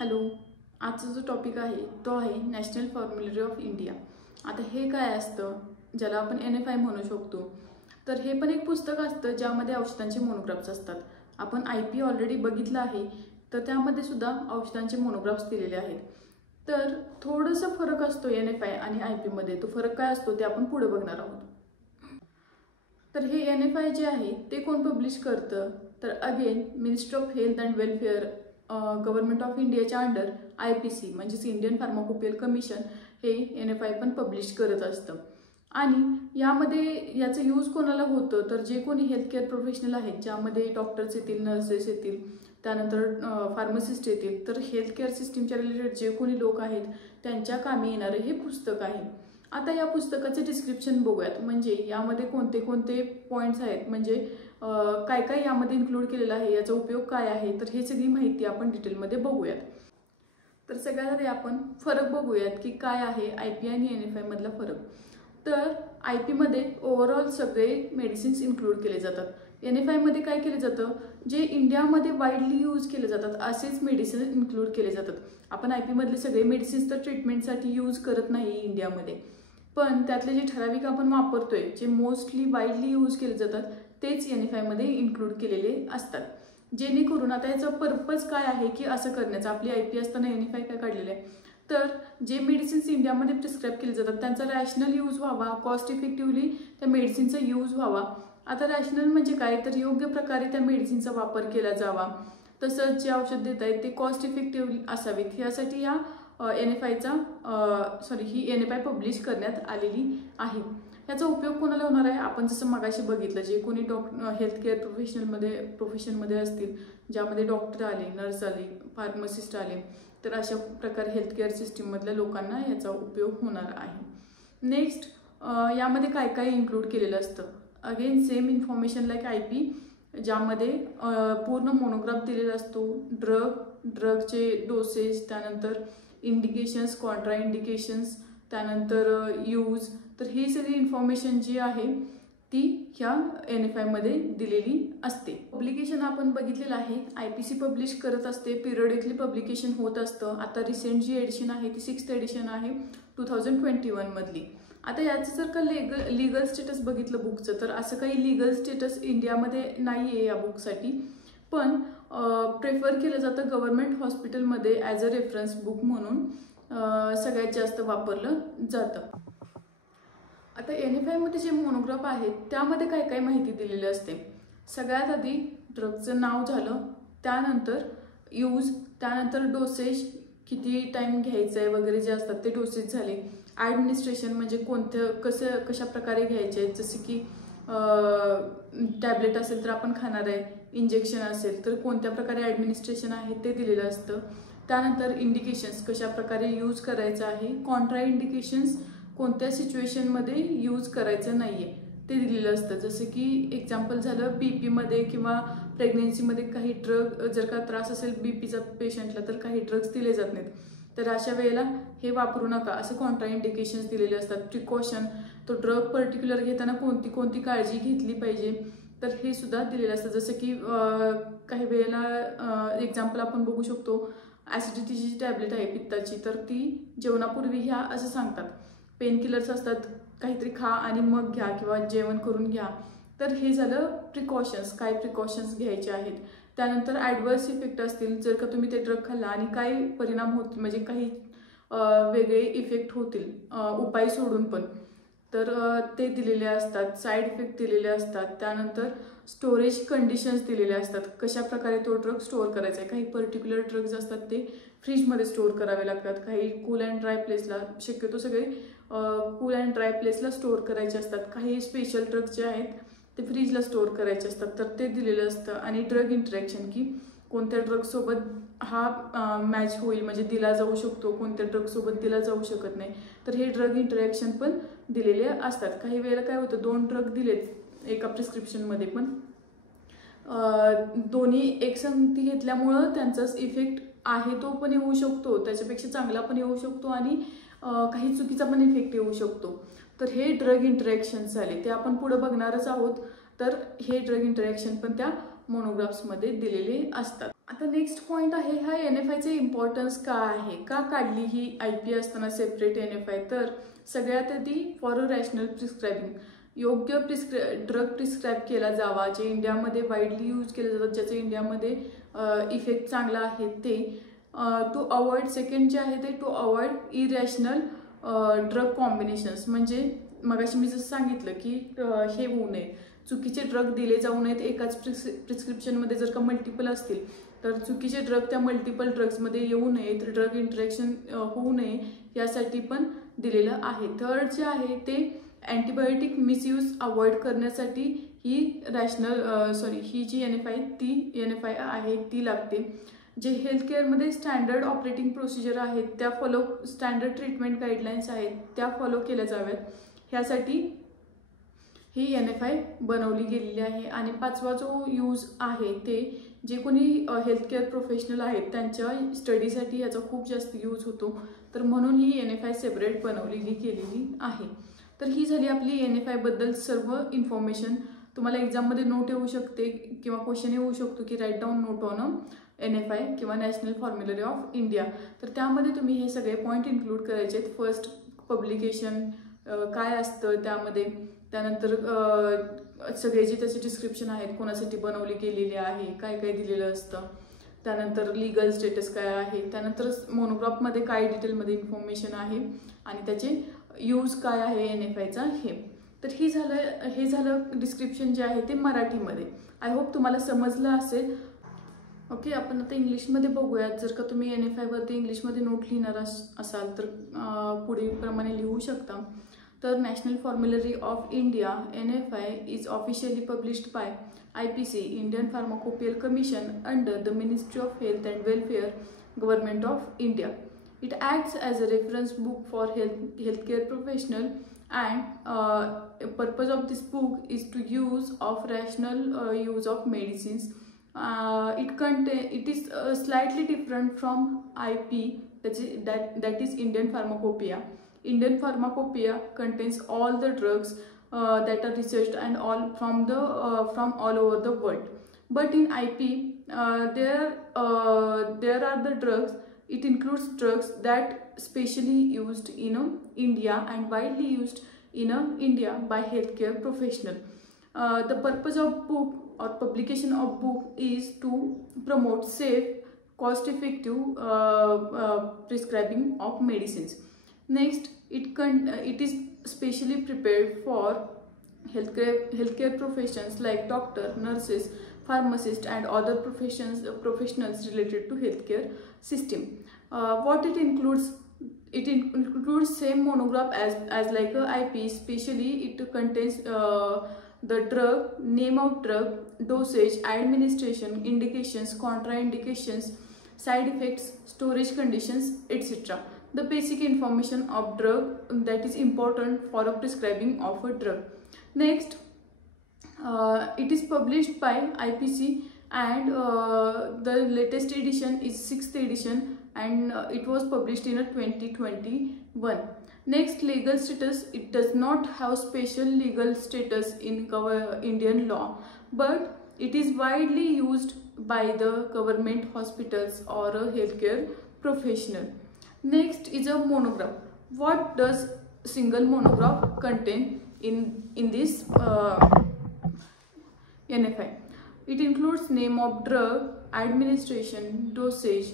Hello, आजचा जो topic आहे तो आहे नॅशनल फॉर्म्युलरी ऑफ इंडिया। आता हे काय असतं, ज्याला आपण NFI म्हणू शकतो। तर हे पण एक पुस्तक असतं ज्यामध्ये औषधांचे मोनोग्राफ्स असतात। आपण IP ऑलरेडी बघितलं आहे, तर त्यामध्ये सुद्धा औषधांचे मोनोग्राफ्स दिलेले आहेत। तर थोडासा फरक असतो NFI आणि IP मध्ये। तो फरक काय असतो ते आपण पुढे बघणार आहोत। तर हे NFI जे आहे ते कोण पब्लिश करतं, तर again ministry of Health and Welfare Government of इंडियाच्या अंडर IPC म्हणजेच इंडियन फार्माकोपियल कमिशन हे NFI पण पब्लिश करत असतं। आणि यामध्ये याचं यूज कोणाला होतं, तर जे कोणी हेल्थकेअर प्रोफेशनल आहेत, ज्यामध्ये डॉक्टर्स येतील, नर्सेस येतील, त्यानंतर फार्मासिस्ट येतील, तर हेल्थकेअर सिस्टीमच्या रिलेटेड जे कोणी लोक आहेत त्यांच्या कामी येणारं हे पुस्तक आहे। आता या पुस्तकाचे डिस्क्रिप्शन बघूयात, म्हणजे यामध्ये कोणते कोणते पॉईंट्स आहेत, म्हणजे काय काय यामध्ये इन्क्लूड केलेलं आहे, याचा उपयोग काय आहे, तर हे सगळी माहिती आपण डिटेलमध्ये बघूयात। तर सगळ्यात आधी आपण फरक बघूयात की काय आहे IP आणि NFI मधला फरक। तर IP मध्ये ओव्हरऑल सगळे मेडिसिन्स इन्क्लूड केले जातात। NFI मध्ये काय केलं जातं, जे इंडियामध्ये वाईडली यूज केले जातात असेच मेडिसिन इन्क्लूड केले जातात। आपण IP मधले सगळे मेडिसिन्स तर ट्रीटमेंटसाठी यूज करत नाही इंडियामध्ये, पण त्यातले जे ठराविक आपण वापरतोय, जे मोस्टली वाईडली यूज केले जातात, तेच NFI मध्ये इन्क्लूड केलेले असतात। जेणेकरून आता याचा पर्पज काय आहे की असं करण्याचा, आपली IP असताना NFI काय काढलेलं आहे, तर जे मेडिसिन्स इंडियामध्ये प्रिस्क्राईब केले जातात त्यांचा रॅशनल यूज व्हावा, कॉस्ट इफेक्टिव्हली त्या मेडिसिनचा यूज व्हावा। आता रॅशनल म्हणजे काय, तर योग्य प्रकारे त्या मेडिसिनचा वापर केला जावा, तसंच जे औषध देत आहेत ते कॉस्ट इफेक्टिव्ह असावेत, यासाठी या ही NFI पब्लिश करण्यात आलेली आहे। याचा उपयोग कोणाला होणार आहे, आपण जसं मगाशी बघितलं, जे कोणी हेल्थकेअर प्रोफेशनमध्ये असतील, ज्यामध्ये डॉक्टर आले, नर्स आले, फार्मासिस्ट आले, तर अशा प्रकारे हेल्थकेअर सिस्टीममधल्या लोकांना याचा उपयोग होणार आहे। नेक्स्ट, यामध्ये काय काय इन्क्लूड केलेलं असतं, again same information like IP, ज्यामध्ये पूर्ण मोनोग्राफ दिलेला असतो, ड्रगचे डोसेज, त्यानंतर इंडिकेशन्स, कॉन्ट्रा इंडिकेशन्स, त्यानंतर यूज, तर ही सगळी इन्फॉर्मेशन जी आहे ती ह्या NFI मध्ये दिलेली असते। पब्लिकेशन आपण बघितलेलं आहे, IPC पब्लिश करत असते, पिरियडिकली पब्लिकेशन होत असतं। आता रिसेंट जी एडिशन आहे ती 6th एडिशन आहे 2021 मधली। आता याचं जर का लीगल स्टेटस बघितलं बुकचं, तर असं काही लीगल स्टेटस इंडियामध्ये नाही आहे या बुकसाठी, पण प्रेफर केलं जातं गव्हर्नमेंट हॉस्पिटलमध्ये ॲज अ रेफरन्स बुक म्हणून सगळ्यात जास्त वापरलं जातं। आता NFI मध्ये जे मोनोग्राफ आहेत त्यामध्ये काय काय माहिती दिलेली असते, सगळ्यात आधी ड्रगचं नाव झालं, त्यानंतर यूज, त्यानंतर डोसेज, किती टाइम घ्यायचं आहे वगैरे जे असतात ते डोसेज झाले, ॲडमिनिस्ट्रेशन म्हणजे कशा प्रकारे घ्यायचे आहेत, जसे की टॅबलेट असेल तर आपण खाणार आहे, इंजेक्शन असेल तर कोणत्या प्रकारे ॲडमिनिस्ट्रेशन आहे ते दिलेलं असतं। त्यानंतर इंडिकेशन्स, कशा प्रकारे यूज करायचं आहे, कॉन्ट्रा इंडिकेशन्स, कोणत्या सिच्युएशनमध्ये यूज करायचं नाही आहे ते दिलेलं असतं। जसं की एक्झाम्पल झालं BP मध्ये किंवा प्रेग्नेन्सीमध्ये काही ड्रग, जर का त्रास असेल BPचा पेशंटला, तर काही ड्रग्स दिले जात नाहीत, तर अशा वेळेला हे वापरू नका, असे कॉन्ट्रा इंडिकेशन्स दिलेले असतात। प्रिकॉशन, तो ड्रग पर्टिक्युलर घेताना कोणती काळजी घेतली पाहिजे, तर हे सुद्धा दिलेलं असतं। जसं की काही वेळेला एक्झाम्पल आपण बघू शकतो, ॲसिडिटीची जी टॅबलेट आहे पित्ताची, तर ती जेवणापूर्वी घ्या असं सांगतात। पेन किलर्स असतात, काहीतरी खा आणि मग घ्या किंवा जेवण करून घ्या, तर हे झालं प्रिकॉशन्स, काय प्रिकॉशन्स घ्यायचे आहेत। त्यानंतर ॲडवर्स इफेक्ट असतील, जर का तुम्ही ते ड्रग खाल्ला आणि काय परिणाम होतील, म्हणजे काही वेगळे इफेक्ट होतील उपाय सोडून पण, तर ते दिलेले असतात। साईड इफेक्ट दिलेले असतात, त्यानंतर स्टोरेज कंडिशन्स दिलेले असतात, कशा प्रकारे तो ड्रग स्टोअर करायचा आहे। काही पर्टिक्युलर ड्रग्ज असतात ते फ्रीजमध्ये स्टोअर करावे लागतात, काही कूल अँड ड्राय प्लेसला, शक्यतो सगळे कूल अँड ड्राय प्लेसला स्टोअर करायचे असतात। काही स्पेशल ड्रग्ज जे आहेत ते फ्रीजला स्टोअर करायचे असतात, तर ते दिलेलं असतं। आणि ड्रग इंटरॅक्शन, की कोणत्या ड्रगसोबत हा मॅच होईल, म्हणजे दिला जाऊ शकतो, कोणत्या ड्रगसोबत दिला जाऊ शकत नाही, तर हे ड्रग इंटरॅक्शन पण दिलेले असतात। काही वेळेला काय होतं, 2 ड्रग दिलेत एका प्रिस्क्रिप्शनमध्ये, पण दोन्ही एकसंगती घेतल्यामुळं त्यांचाच इफेक्ट आहे तो पण येऊ शकतो, त्याच्यापेक्षा चांगला पण येऊ शकतो, आणि काही चुकीचा पण इफेक्ट येऊ शकतो। तर हे ड्रग इंटरॅक्शन्स झाले, ते आपण पुढे बघणारच आहोत। तर हे ड्रग इंटरॅक्शन पण त्या मोनोग्राफ्समध्ये दिलेले असतात। आता नेक्स्ट पॉईंट आहे, हा NFIचे इम्पॉर्टन्स का आहे, का काढली ही IP असताना सेपरेट NFI. तर सगळ्यात आधी फॉर अ रॅशनल प्रिस्क्रायबिंग, योग्य ड्रग प्रिस्क्राईब केला जावा, जे इंडियामध्ये वाईडली यूज केले जातात, ज्याचा इंडियामध्ये इफेक्ट चांगला आहे ते. टू अवॉइड, सेकंड जे आहे ते to avoid irrational drug combinations. म्हणजे मगाशी मी जसं सांगितलं की हे होऊ नये, चुकीचे ड्रग दिले जाऊ नयेत एकाच प्रिस्क्रिप्शनमध्ये. जर का मल्टिपल असतील तर चुकीचे ड्रग त्या मल्टिपल ड्रग्समध्ये येऊ नयेत, ड्रग इंटरॅक्शन होऊ नये यासाठी पण दिलेलं आहे. थर्ड जे आहे ते अँटीबायोटिक मिसयूज अवॉइड करण्यासाठी ही ही जी NFI आहे ती लागते. जे हेल्थकेअरमध्ये स्टँडर्ड ऑपरेटिंग प्रोसिजर आहेत त्या फॉलो, स्टँडर्ड ट्रीटमेंट गाईडलाईन्स आहेत त्या फॉलो केल्या जाव्यात, ह्यासाठी ही NFI बनवली गेलेली आहे. आणि पाचवा जो यूज आहे ते जे कोणी हेल्थकेअर प्रोफेशनल आहेत त्यांच्या स्टडीसाठी याचा खूप जास्त यूज होतो, तर म्हणून ही NFI सेपरेट बनवलेली गेलेली आहे. तर ही झाली आपली NFI बद्दल सर्व इन्फॉर्मेशन. तुम्हाला एक्झाममध्ये नोट येऊ शकते किंवा क्वेश्चन येऊ शकतो की write down note on NFI किंवा नॅशनल फॉर्म्युलरी ऑफ इंडिया. तर त्यामध्ये तुम्ही हे सगळे पॉईंट इन्क्लूड करायचे आहेत. फर्स्ट, पब्लिकेशन काय असतं त्यामध्ये, त्यानंतर सगळे जे त्याचे डिस्क्रिप्शन आहेत, कोणासाठी बनवली गेलेली आहे, काय काय दिलेलं असतं, त्यानंतर लिगल स्टेटस काय आहे, त्यानंतर मोनोग्राफमध्ये काय डिटेलमध्ये इन्फॉर्मेशन आहे आणि त्याचे यूज काय आहे NFIचा हे. तर हे झालं डिस्क्रिप्शन जे आहे ते मराठीमध्ये. आय होप तुम्हाला समजलं असेल. ओके, आपण आता इंग्लिशमध्ये बघूयात. जर का तुम्ही NFIवरती इंग्लिशमध्ये नोट लिहिणार असाल तर पुढीलप्रमाणे लिहू शकता. तर National फॉर्म्युलरी of India NFI is officially published by IPC, Indian Pharmacopoeial Commission, under the Ministry of Health and Welfare, Government of India. It acts as a reference book for healthcare professional, and purpose of this book is to use of rational use of medicines. It is slightly different from IP, that is Indian Pharmacopoeia. Indian Pharmacopoeia contains all the drugs that are researched and all from all over the world. But in IP, there are the drugs. It includes drugs that specially used in India and widely used in India by healthcare professional. The purpose of book or publication of book is to promote safe, cost-effective prescribing of medicines. Next, it is specially prepared for healthcare professions like doctor, nurses, pharmacists and other professionals related to healthcare system. What it includes? It includes same monograph as like a IP. Especially it contains the drug, name of drug, dosage, administration, indications, contraindications, side effects, storage conditions, etc. The basic information of drug that is important for a prescribing of a drug. Next, it is published by IPC and the latest edition is 6th edition and it was published in 2021. Next, legal status. It does not have special legal status in Indian law, but it is widely used by the government hospitals or a healthcare professional. Next is a monograph. What does single monograph contain in this NFI? It includes name of drug, administration, dosage,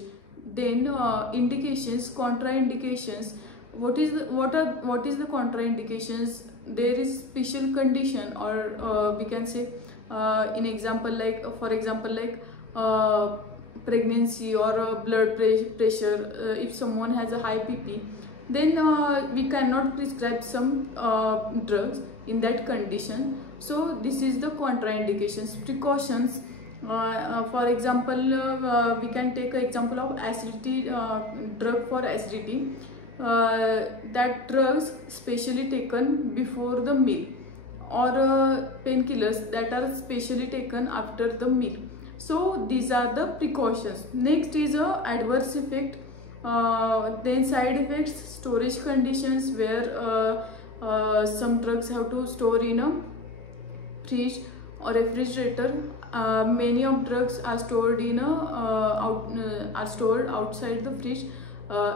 then indications, contraindications. What is the contraindications? There is special condition, or we can say in example like for example like pregnancy or blood pressure. If someone has a high PP, then we cannot prescribe some drugs in that condition. So this is the contraindications. Precautions, for example we can take an example of acidity, drug for acidity. That drugs specially taken before the meal, or painkillers that are specially taken after the meal. So these are the precautions. Next is a adverse effect, then side effects, storage conditions where some drugs have to store in a fridge or refrigerator. many of drugs are stored in are stored outside the fridge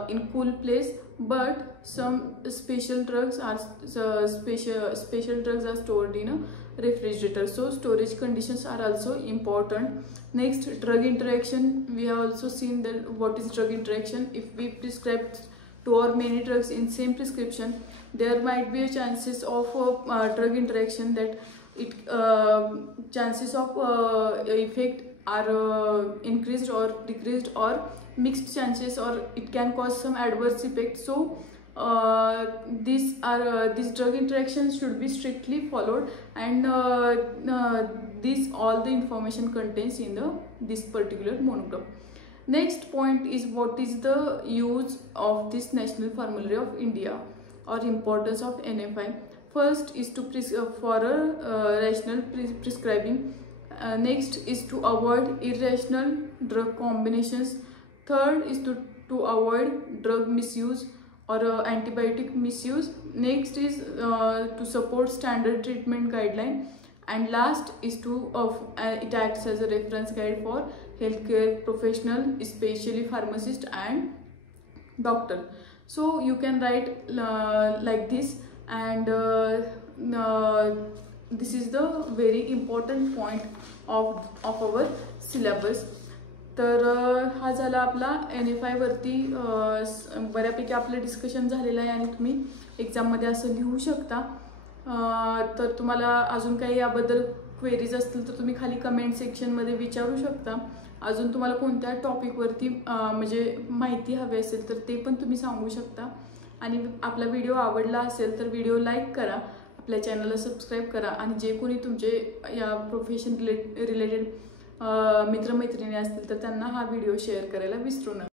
in cool place, but some special drugs are stored in a refrigerator. So storage conditions are also important. Next, drug interaction. We have also seen that what is drug interaction. If we prescribe 2 or many drugs in same prescription, there might be a chances of drug interaction, that it chances of effect are increased or decreased, or mixed chances, or it can cause some adverse effect. So these drug interactions should be strictly followed, and this all the information contains in this particular monograph. Next point is, what is the use of this National Formulary of India, or importance of NFI. First is to for a rational prescribing. Next is to avoid irrational drug combinations. Third is to avoid drug misuse or antibiotic misuse. Next is to support standard treatment guideline, and last is to it acts as a reference guide for healthcare professional, especially pharmacist and doctor. So you can write like this, and this is the very important point of our syllabus. तर हा झाला आपला NFI वरती बऱ्यापैकी आपलं discussion झालेलं आहे, आणि तुम्ही एक्झाममध्ये असं लिहू शकता. तर तुम्हाला अजून काही याबद्दल क्वेरीज असतील तर तुम्ही खाली कमेंट सेक्शनमध्ये विचारू शकता. अजून तुम्हाला कोणत्या टॉपिकवरती म्हणजे माहिती हवी असेल तर ते पण तुम्ही सांगू शकता. आणि आपला व्हिडिओ आवडला असेल तर व्हिडिओ लाईक करा, आपल्या चॅनलला सबस्क्राईब करा, आणि जे कोणी तुमचे या प्रोफेशन रिलेटेड मित्रमैत्रिणी असतील तर त्यांना हा व्हिडिओ शेअर करायला विसरू नका.